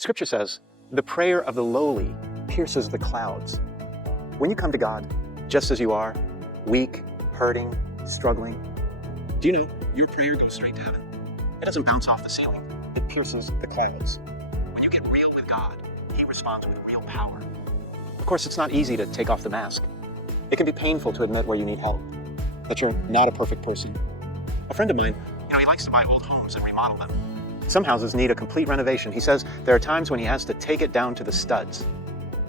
Scripture says, the prayer of the lowly pierces the clouds. When you come to God, just as you are, weak, hurting, struggling, do you know your prayer goes straight to heaven? It doesn't bounce off the ceiling. It pierces the clouds. When you get real with God, He responds with real power. Of course, it's not easy to take off the mask. It can be painful to admit where you need help, that you're not a perfect person. A friend of mine, he likes to buy old homes and remodel them. Some houses need a complete renovation. He says there are times when he has to take it down to the studs.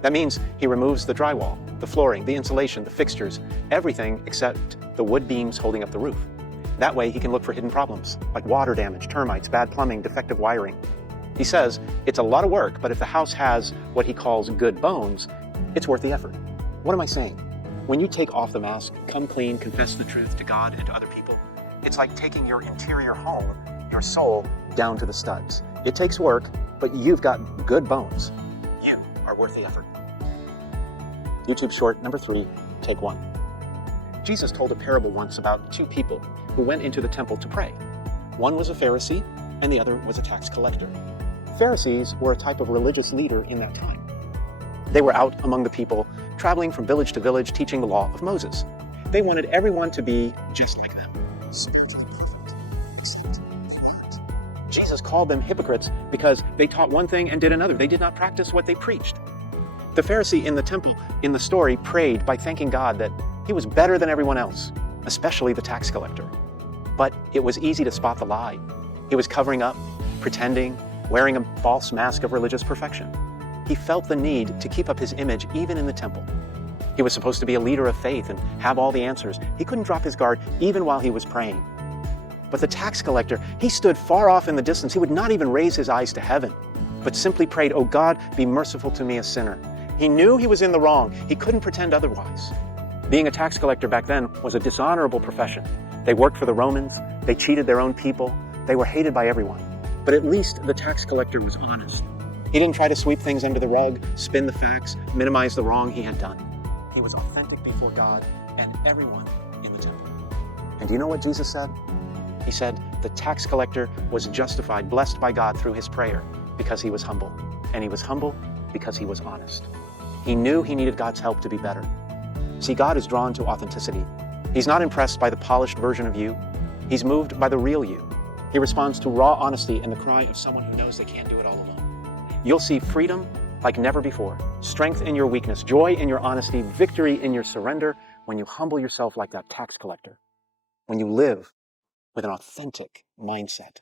That means he removes the drywall, the flooring, the insulation, the fixtures, everything except the wood beams holding up the roof. That way he can look for hidden problems, like water damage, termites, bad plumbing, defective wiring. He says it's a lot of work, but if the house has what he calls good bones, it's worth the effort. What am I saying? When you take off the mask, come clean, confess the truth to God and to other people, it's like taking your interior home, your soul, down to the studs. It takes work, but you've got good bones. You are worth the effort. YouTube short number 3, take 1. Jesus told a parable once about 2 people who went into the temple to pray. One was a Pharisee, and the other was a tax collector. Pharisees were a type of religious leader in that time. They were out among the people, traveling from village to village, teaching the law of Moses. They wanted everyone to be just like them. Jesus called them hypocrites because they taught one thing and did another. They did not practice what they preached. The Pharisee in the temple, in the story, prayed by thanking God that he was better than everyone else, especially the tax collector. But it was easy to spot the lie. He was covering up, pretending, wearing a false mask of religious perfection. He felt the need to keep up his image even in the temple. He was supposed to be a leader of faith and have all the answers. He couldn't drop his guard even while he was praying. But the tax collector, he stood far off in the distance. He would not even raise his eyes to heaven, but simply prayed, "Oh God, be merciful to me, a sinner." He knew he was in the wrong. He couldn't pretend otherwise. Being a tax collector back then was a dishonorable profession. They worked for the Romans. They cheated their own people. They were hated by everyone. But at least the tax collector was honest. He didn't try to sweep things under the rug, spin the facts, minimize the wrong he had done. He was authentic before God and everyone in the temple. And do you know what Jesus said? He said the tax collector was justified, blessed by God through his prayer because he was humble. And he was humble because he was honest. He knew he needed God's help to be better. See, God is drawn to authenticity. He's not impressed by the polished version of you. He's moved by the real you. He responds to raw honesty and the cry of someone who knows they can't do it all alone. You'll see freedom like never before, strength in your weakness, joy in your honesty, victory in your surrender when you humble yourself like that tax collector, when you live with an authentic mindset.